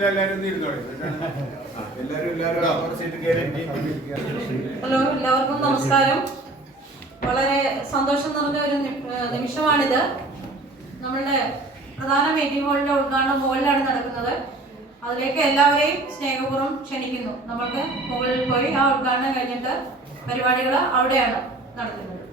Hello എല്ലാവർക്കും നമസ്കാരം. വളരെ സന്തോഷം നിറഞ്ഞ ഒരു നിമിഷമാണിത്. നമ്മളുടെ പ്രധാന മീറ്റിംഗ് ഹോളിന്റെ ഉദ്ഘാടനം മുകളിലാണ് നടക്കുന്നത്. അതിലേക്ക് എല്ലാവരെയും സ്നേഹപൂർവം ക്ഷണിക്കുന്നു. നമ്മൾക്ക് മുകളിൽ പോയി ആ ഉദ്ഘാടനം കഴിഞ്ഞിട്ട് പരിപാടികൾ അവിടെയാണ് നടത്തുന്നത്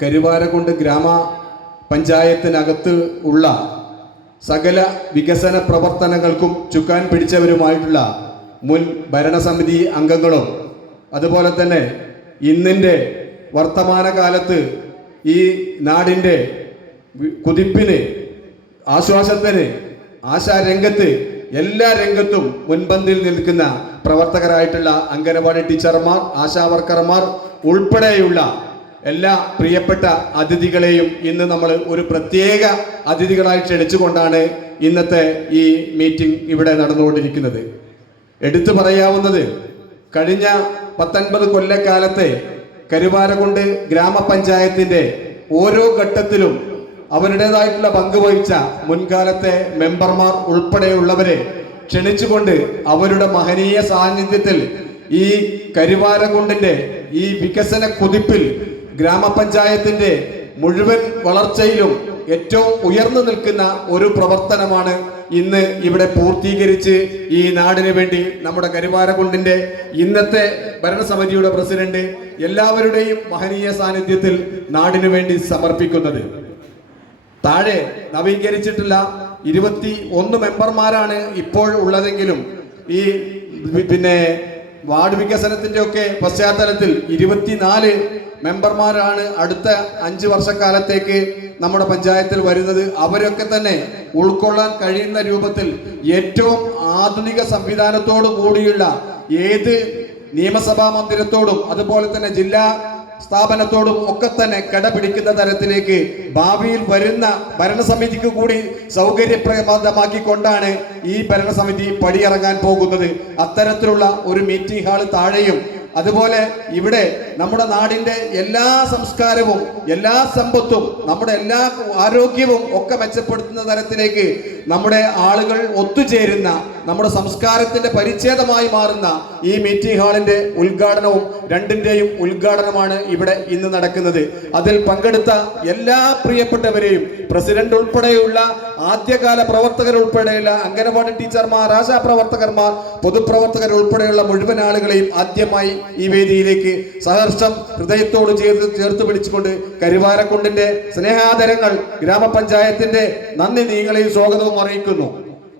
കരുവാരക്കുണ്ട് ഗ്രാമ പഞ്ചായത്തിനകത്ത് ഉള്ള സകല വികസന പ്രവർത്തനങ്ങൾക്കും ചുക്കാൻ പിടിച്ചവരുമായിട്ടുള്ള മുൻ ഭരണസമിതി അംഗങ്ങളും അതുപോലെ തന്നെ ഇന്നിന്റെ വർത്തമാനകാലത്ത് ഈ നാടിന്റെ കുതിപ്പിന് ആശ്വാസത്തിന് ആശാരംഗത്ത് എല്ലാ രംഗത്തും മുൻപന്തിൽ നിൽക്കുന്ന പ്രവർത്തകരായിട്ടുള്ള അംഗനവാടി ടീച്ചർമാർ ആശാവർക്കർമാർ ഉൾപ്പെടെയുള്ള എല്ലാ പ്രിയപ്പെട്ട അതിഥികളെയും ഇന്ന് നമ്മൾ ഒരു പ്രത്യേക അതിഥികളായി ക്ഷണിച്ചുകൊണ്ടാണ് ഇന്നത്തെ ഈ മീറ്റിംഗ് ഇവിടെ നടന്നുകൊണ്ടിരിക്കുന്നത്. എടുത്തു പറയാവുന്നത് കഴിഞ്ഞ പത്തൊൻപത് കൊല്ലക്കാലത്തെ കരുവാരകുണ്ട് ഗ്രാമപഞ്ചായത്തിന്റെ ഓരോ ഘട്ടത്തിലും അവരുടേതായിട്ടുള്ള പങ്ക് വഹിച്ച മുൻകാലത്തെ മെമ്പർമാർ ഉൾപ്പെടെയുള്ളവരെ ക്ഷണിച്ചുകൊണ്ട് അവരുടെ മഹനീയ സാന്നിധ്യത്തിൽ ഈ കരുവാരകുണ്ടിന്റെ ഈ വികസന കുതിപ്പിൽ ഗ്രാമപഞ്ചായത്തിന്റെ മുഴുവൻ വളർച്ചയിലും ഏറ്റവും ഉയർന്നു നിൽക്കുന്ന ഒരു പ്രവർത്തനമാണ് ഇന്ന് ഇവിടെ പൂർത്തീകരിച്ച് ഈ നാടിനു വേണ്ടി നമ്മുടെ കരുവാരകുണ്ടിന്റെ ഇന്നത്തെ ഭരണസമിതിയുടെ പ്രസിഡന്റ് എല്ലാവരുടെയും മഹനീയ സാന്നിധ്യത്തിൽ നാടിനു വേണ്ടി സമർപ്പിക്കുന്നത്. താഴെ നവീകരിച്ചിട്ടുള്ള ഇരുപത്തി ഒന്ന് മെമ്പർമാരാണ് ഇപ്പോൾ ഉള്ളതെങ്കിലും ഈ പിന്നെ വാർഡ് വികസനത്തിന്റെ ഒക്കെ പശ്ചാത്തലത്തിൽ ഇരുപത്തിനാല് മെമ്പർമാരാണ് അടുത്ത അഞ്ച് വർഷക്കാലത്തേക്ക് നമ്മുടെ പഞ്ചായത്തിൽ വരുന്നത്. അവരൊക്കെ തന്നെ ഉൾക്കൊള്ളാൻ കഴിയുന്ന രൂപത്തിൽ ഏറ്റവും ആധുനിക സംവിധാനത്തോടു കൂടിയുള്ള ഏത് നിയമസഭാ മന്ദിരത്തോടും അതുപോലെ തന്നെ ജില്ലാ സ്ഥാപനത്തോടും ഒക്കെ തന്നെ കടപിടിക്കുന്ന തരത്തിലേക്ക് ഭാവിയിൽ വരുന്ന ഭരണസമിതിക്ക് കൂടി സൗകര്യപ്രദമാക്കിക്കൊണ്ടാണ് ഈ ഭരണസമിതി പടിയിറങ്ങാൻ പോകുന്നത്. അത്തരത്തിലുള്ള ഒരു മീറ്റിംഗ് ഹാൾ താഴെയും അതുപോലെ ഇവിടെ നമ്മുടെ നാടിന്റെ എല്ലാ സംസ്കാരവും എല്ലാ സമ്പത്തും നമ്മുടെ എല്ലാ ആരോഗ്യവും ഒക്കെ മെച്ചപ്പെടുത്തുന്ന തരത്തിലേക്ക് നമ്മുടെ ആളുകൾ ഒത്തുചേരുന്ന നമ്മുടെ സംസ്കാരത്തിന്റെ പരിച്ഛേദമായി മാറുന്ന ഈ മീറ്റിംഗ് ഹാളിന്റെ ഉദ്ഘാടനവും രണ്ടിന്റെയും ഉദ്ഘാടനമാണ് ഇവിടെ ഇന്ന് നടക്കുന്നത്. അതിൽ പങ്കെടുത്ത എല്ലാ പ്രിയപ്പെട്ടവരെയും പ്രസിഡന്റ് ഉൾപ്പെടെയുള്ള ആദ്യകാല പ്രവർത്തകർ ഉൾപ്പെടെയുള്ള അംഗനവാടി ടീച്ചർമാർ ആശാ പ്രവർത്തകർമാർ പൊതുപ്രവർത്തകർ ഉൾപ്പെടെയുള്ള മുഴുവൻ ആളുകളെയും ആദ്യമായി ഈ വേദിയിലേക്ക് സഹർഷം ഹൃദയത്തോട് ചേർത്ത് ചേർത്ത് പിടിച്ചുകൊണ്ട് കരുവാരക്കുണ്ടിന്റെ സ്നേഹാദരങ്ങൾ ഗ്രാമപഞ്ചായത്തിന്റെ നന്ദി നീങ്ങളെയും സ്വാഗതവും അറിയിക്കുന്നു.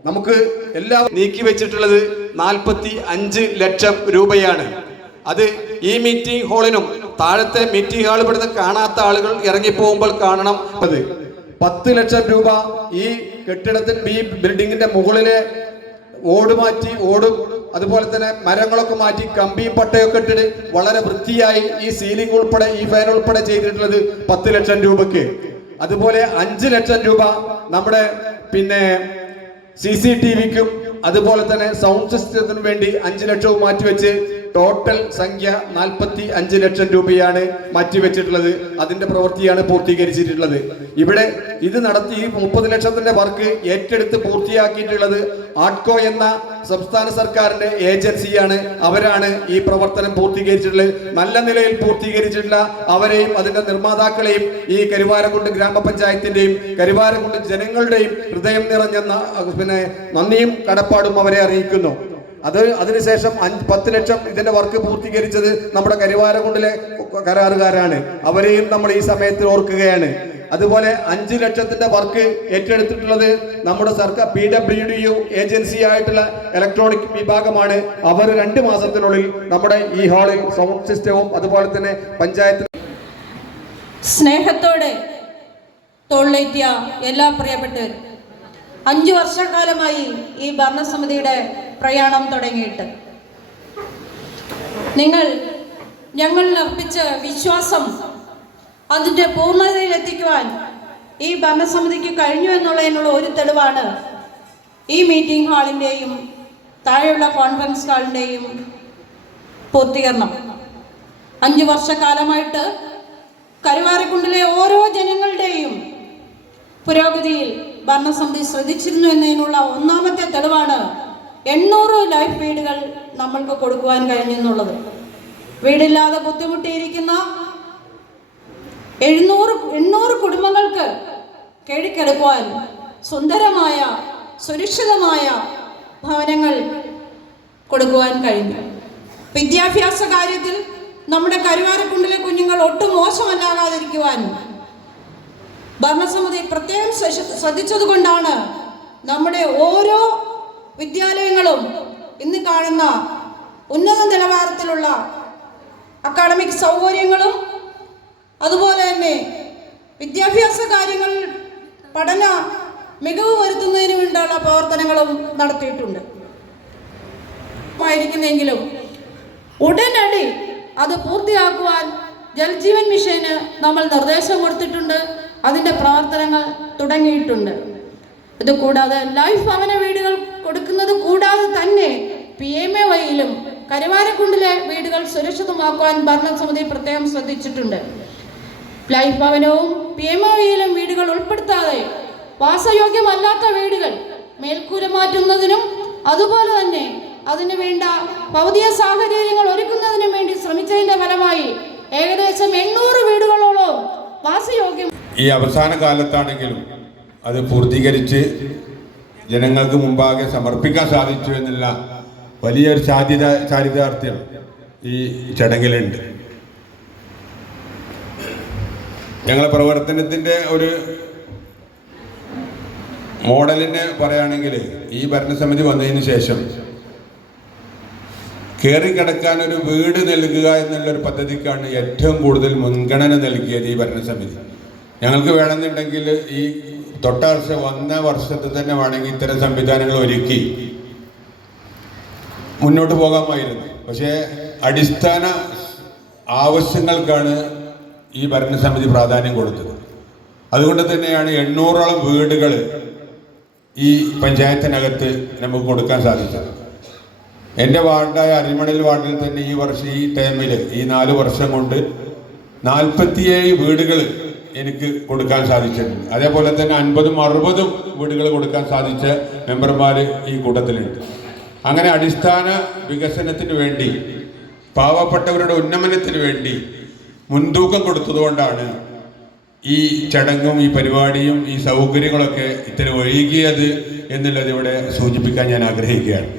നമുക്ക് എല്ലാം നീക്കി വെച്ചിട്ടുള്ളത് നാൽപ്പത്തി അഞ്ച് ലക്ഷം രൂപയാണ്. അത് ഈ മീറ്റിംഗ് ഹാളിനും താഴത്തെ മീറ്റിംഗ് ഹാൾ ഇവിടുന്ന് കാണാത്ത ആളുകൾ ഇറങ്ങിപ്പോകുമ്പോൾ കാണണം അത്. പത്ത് ലക്ഷം രൂപ ഈ കെട്ടിടത്തിന്റെ ഈ ബിൽഡിങ്ങിന്റെ മുകളിലെ ഓട് മാറ്റി ഓടും അതുപോലെ തന്നെ മരങ്ങളൊക്കെ മാറ്റി കമ്പിയും പട്ടയൊക്കെ ഇട്ടിട്ട് വളരെ വൃത്തിയായി ഈ സീലിംഗ് ഉൾപ്പെടെ ഈ ഫാൻ ഉൾപ്പെടെ ചെയ്തിട്ടുള്ളത് പത്ത് ലക്ഷം രൂപയ്ക്ക്. അതുപോലെ അഞ്ച് ലക്ഷം രൂപ നമ്മുടെ പിന്നെ സി സി ടി വിക്കും അതുപോലെ തന്നെ സൗണ്ട് സിസ്റ്റത്തിനും വേണ്ടി അഞ്ച് ലക്ഷവും മാറ്റിവെച്ച് ടോട്ടൽ സംഖ്യ നാൽപ്പത്തി അഞ്ച് ലക്ഷം രൂപയാണ് മാറ്റിവെച്ചിട്ടുള്ളത്. അതിന്റെ പ്രവൃത്തിയാണ് പൂർത്തീകരിച്ചിട്ടുള്ളത്. ഇവിടെ ഇത് നടത്തി ഈ മുപ്പത് ലക്ഷത്തിന്റെ വർക്ക് ഏറ്റെടുത്ത് പൂർത്തിയാക്കിയിട്ടുള്ളത് ആട്കോ എന്ന സംസ്ഥാന സർക്കാരിന്റെ ഏജൻസിയാണ്. അവരാണ് ഈ പ്രവർത്തനം പൂർത്തീകരിച്ചിട്ടുള്ളത്. നല്ല നിലയിൽ പൂർത്തീകരിച്ചിട്ടുള്ള അവരെയും അതിന്റെ നിർമ്മാതാക്കളെയും ഈ കരുവാരക്കുണ്ട് ഗ്രാമപഞ്ചായത്തിന്റെയും കരുവാരക്കുണ്ട് ജനങ്ങളുടെയും ഹൃദയം നിറഞ്ഞ പിന്നെ നന്ദിയും കടപ്പാടും അവരെ അറിയിക്കുന്നു. അത് അതിനുശേഷം അഞ്ച് പത്ത് ലക്ഷം ഇതിന്റെ വർക്ക് പൂർത്തീകരിച്ചത് നമ്മുടെ കരുവാരകുണ്ടിലെ കരാറുകാരാണ്. അവരെയും നമ്മൾ ഈ സമയത്ത് ഓർക്കുകയാണ്. അതുപോലെ അഞ്ച് ലക്ഷത്തിന്റെ വർക്ക് ഏറ്റെടുത്തിട്ടുള്ളത് നമ്മുടെ സർക്കാർ P W D U agency ആയിട്ടുള്ള ഇലക്ട്രോണിക് വിഭാഗമാണ്. അവർ രണ്ട് മാസത്തിനുള്ളിൽ നമ്മുടെ ഈ ഹാളിൽ സൗണ്ട് സിസ്റ്റവും അതുപോലെ തന്നെ പഞ്ചായത്ത് സ്നേഹത്തോടെ തോളിലേറ്റിയ എല്ലാ പ്രിയപ്പെട്ടവരും. അഞ്ചു വർഷക്കാലമായി ഈ ഭരണസമിതിയുടെ പ്രയാണം തുടങ്ങിയിട്ട്. നിങ്ങൾ ഞങ്ങളിൽ അർപ്പിച്ച വിശ്വാസം അതിന്റെ പൂർണതയിൽ എത്തിക്കുവാൻ ഈ ഭരണസമിതിക്ക് കഴിഞ്ഞു എന്നുള്ളതിനുള്ള ഒരു തെളിവാണ് ഈ മീറ്റിംഗ് ഹാളിന്റെയും താഴെയുള്ള കോൺഫറൻസ് ഹാളിന്റെയും പൂർത്തീകരണം. അഞ്ചു വർഷക്കാലമായിട്ട് കരുവാരക്കുണ്ടിലെ ഓരോ ജനങ്ങളുടെയും പുരോഗതിയിൽ ഭരണസമിതി ശ്രദ്ധിച്ചിരുന്നു എന്നതിനുള്ള ഒന്നാമത്തെ തെളിവാണ് എണ്ണൂറ് ലൈഫ് വീടുകൾ നമ്മൾക്ക് കൊടുക്കുവാൻ കഴിഞ്ഞെന്നുള്ളത്. വീടില്ലാതെ ബുദ്ധിമുട്ടിയിരിക്കുന്ന എഴുന്നൂറ് എണ്ണൂറ് കുടുംബങ്ങൾക്ക് കേടിക്കെടുക്കുവാൻ സുന്ദരമായ സുരക്ഷിതമായ ഭവനങ്ങൾ കൊടുക്കുവാൻ കഴിഞ്ഞു. വിദ്യാഭ്യാസ കാര്യത്തിൽ നമ്മുടെ കരുവാരക്കുണ്ടിലെ കുഞ്ഞുങ്ങൾ ഒട്ടും മോശമല്ലാകാതിരിക്കുവാൻ ഭരണസമിതി പ്രത്യേകം ശ്രദ്ധ- ശ്രദ്ധിച്ചതുകൊണ്ടാണ് നമ്മുടെ ഓരോ വിദ്യാലയങ്ങളും ഇന്ന് കാണുന്ന ഉന്നത നിലവാരത്തിലുള്ള അക്കാഡമിക് സൗകര്യങ്ങളും അതുപോലെ തന്നെ വിദ്യാഭ്യാസ കാര്യങ്ങൾ പഠന മികവ് വരുത്തുന്നതിന് വേണ്ടിയുള്ള പ്രവർത്തനങ്ങളും നടത്തിയിട്ടുണ്ട്. ആയിരിക്കുന്നെങ്കിലും ഉടനടി അത് പൂർത്തിയാക്കുവാൻ ജൽജീവൻ മിഷന് നമ്മൾ നിർദ്ദേശം കൊടുത്തിട്ടുണ്ട്. അതിന്റെ പ്രവർത്തനങ്ങൾ തുടങ്ങിയിട്ടുണ്ട്. ഇത് കൂടാതെ ലൈഫ് ഭവന വീടുകൾ കൊടുക്കുന്നത് കൂടാതെ തന്നെ പി എം എ വൈയിലും കരുവാരക്കുണ്ടിലെ വീടുകൾ സുരക്ഷിതമാക്കുവാൻ ഭരണസമിതി പ്രത്യേകം ശ്രദ്ധിച്ചിട്ടുണ്ട്. ലൈഫ് ഭവനവും പി എം ഒ വൈയിലും വീടുകൾ ഉൾപ്പെടുത്താതെ വാസയോഗ്യമല്ലാത്ത വീടുകൾ മേൽക്കൂര മാറ്റുന്നതിനും അതുപോലെ തന്നെ അതിനു വേണ്ട ഭൗതിക സാഹചര്യങ്ങൾ ഒരുക്കുന്നതിനും വേണ്ടി ശ്രമിച്ചതിന്റെ ഫലമായി ഏകദേശം എണ്ണൂറ് വീടുകളോളം വാസയോഗ്യം. ഈ അവസാന കാലത്താണെങ്കിലും അത് പൂർത്തീകരിച്ച് ജനങ്ങൾക്ക് മുമ്പാകെ സമർപ്പിക്കാൻ സാധിച്ചു എന്നുള്ള വലിയൊരു സാധ്യത ചാരിതാർത്ഥ്യം ഈ ചടങ്ങിലുണ്ട്. ഞങ്ങളെ പ്രവർത്തനത്തിന്റെ ഒരു മോഡലിനെ പറയുകയാണെങ്കിൽ ഈ ഭരണസമിതി വന്നതിന് ശേഷം കയറി കിടക്കാൻ ഒരു വീട് നൽകുക എന്നുള്ളൊരു പദ്ധതിക്കാണ് ഏറ്റവും കൂടുതൽ മുൻഗണന നൽകിയത് ഈ ഭരണസമിതി. ഞങ്ങൾക്ക് വേണമെന്നുണ്ടെങ്കിൽ ഈ തൊട്ട വർഷം ഒന്ന വർഷത്തിൽ തന്നെ വേണമെങ്കിൽ ഇത്തരം സംവിധാനങ്ങൾ ഒരുക്കി. മുന്നോട്ട് പോകാമായിരുന്നു. പക്ഷേ അടിസ്ഥാന ആവശ്യങ്ങൾക്കാണ് ഈ ഭരണസമിതി പ്രാധാന്യം കൊടുത്തത്. അതുകൊണ്ട് തന്നെയാണ് എണ്ണൂറോളം വീടുകൾ ഈ പഞ്ചായത്തിനകത്ത് നമുക്ക് കൊടുക്കാൻ സാധിച്ചത്. എന്റെ വാർഡായ അരിമണൽ വാർഡിൽ തന്നെ ഈ വർഷം ഈ ടൈമിൽ ഈ നാല് വർഷം കൊണ്ട് നാൽപ്പത്തിയേഴ് വീടുകൾ എനിക്ക് കൊടുക്കാൻ സാധിച്ചിട്ടുണ്ട്. അതേപോലെ തന്നെ അൻപതും അറുപതും വീടുകൾ കൊടുക്കാൻ സാധിച്ച മെമ്പർമാർ ഈ കൂട്ടത്തിലുണ്ട്. അങ്ങനെ അടിസ്ഥാന വികസനത്തിന് വേണ്ടി പാവപ്പെട്ടവരുടെ ഉന്നമനത്തിന് വേണ്ടി മുൻതൂക്കം കൊടുത്തതുകൊണ്ടാണ് ഈ ചടങ്ങും ഈ പരിപാടിയും ഈ സൗകര്യങ്ങളൊക്കെ ഇത്തരം ഒഴുകിയത് എന്നുള്ളത് ഇവിടെ സൂചിപ്പിക്കാൻ ഞാൻ ആഗ്രഹിക്കുകയാണ്.